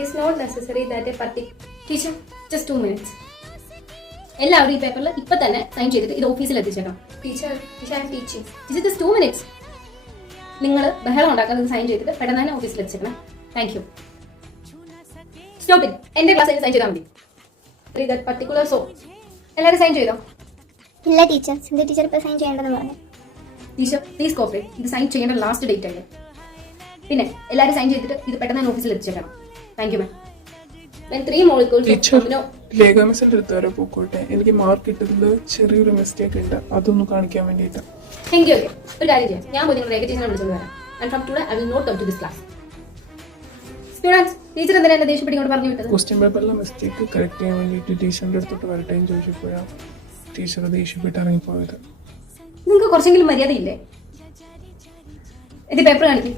It's not necessary that a particular teacher, just 2 minutes. എല്ലാവരും ഈ പേപ്പറിൽ ഇപ്പൊ തന്നെ സൈൻ ചെയ്തിട്ട് ഇത് ഓഫീസിൽ എത്തിച്ചേക്കണം. Teacher teaching. Teacher just 2 minutes. നിങ്ങൾ ബഹളം ഉണ്ടാക്കാതെ സൈൻ ചെയ്തിട്ട് പെട്ടെന്ന് തന്നെ ഓഫീസിൽ എത്തിച്ചേക്കണം. Thank you. Stop it. എന്റെ ക്ലാസ്സിൽ സൈൻ ചെയ്താൽ മതി. ദാറ്റ് പർട്ടിക്കുലർ സോ എല്ലാവരും സൈൻ ചെയ്തോ? ഇല്ല ടീച്ചർ, സിന്ധു ടീച്ചർ ഇപ്പോൾ സൈൻ ചെയ്യേണ്ടതെന്ന് പറഞ്ഞു. Teacher please cooperate. ഇത് സൈൻ ചെയ്യേണ്ട ലാസ്റ്റ് ഡേറ്റ് ആയി. പിന്നെ എല്ലാവരും സൈൻ ചെയ്തിട്ട് ഇത് പെട്ടെന്ന് തന്നെ ഓഫീസിൽ എത്തിച്ചേക്കണം. Thank you ma'am. ലേഖ മിസ്സിന്റെ അടുത്ത് വരെ പോയിക്കോട്ടെ. എനിക്ക് മാർക്ക് കിട്ടുന്നതിൽ ചെറിയൊരു മിസ്റ്റേക്ക് ഉണ്ട്, അതൊന്ന് കാണിക്കാൻ വേണ്ടിയിട്ട്. ഒരു കാര്യം ചെയ്യാം, ഞാൻ പോയി നിങ്ങൾ രേഖ ടീച്ചറിനെ വിളിച്ചോണ്ട് വരാം. And from today I will not come to this class. Students, teacher എന്തിനാ എന്നെ ദേഷ്യപ്പെട്ട് ഇങ്ങോട്ട് പറഞ്ഞു വിട്ടത്? ക്വസ്റ്റ്യൻ പേപ്പറിലെ മിസ്റ്റേക്ക് കറക്റ്റ് ചെയ്യാൻ വേണ്ടിയിട്ട് ടീച്ചറിന്റെ അടുത്തോട്ട് വരട്ടെ എന്ന് ചോദിച്ചപ്പോഴാണ് ടീച്ചർ ദേഷ്യപ്പെട്ട് ഇറങ്ങിപ്പോയത്. നിങ്ങൾക്ക് കുറച്ചെങ്കിലും മര്യാദയില്ലേ? ഇത് പേപ്പർ കാണിക്കും.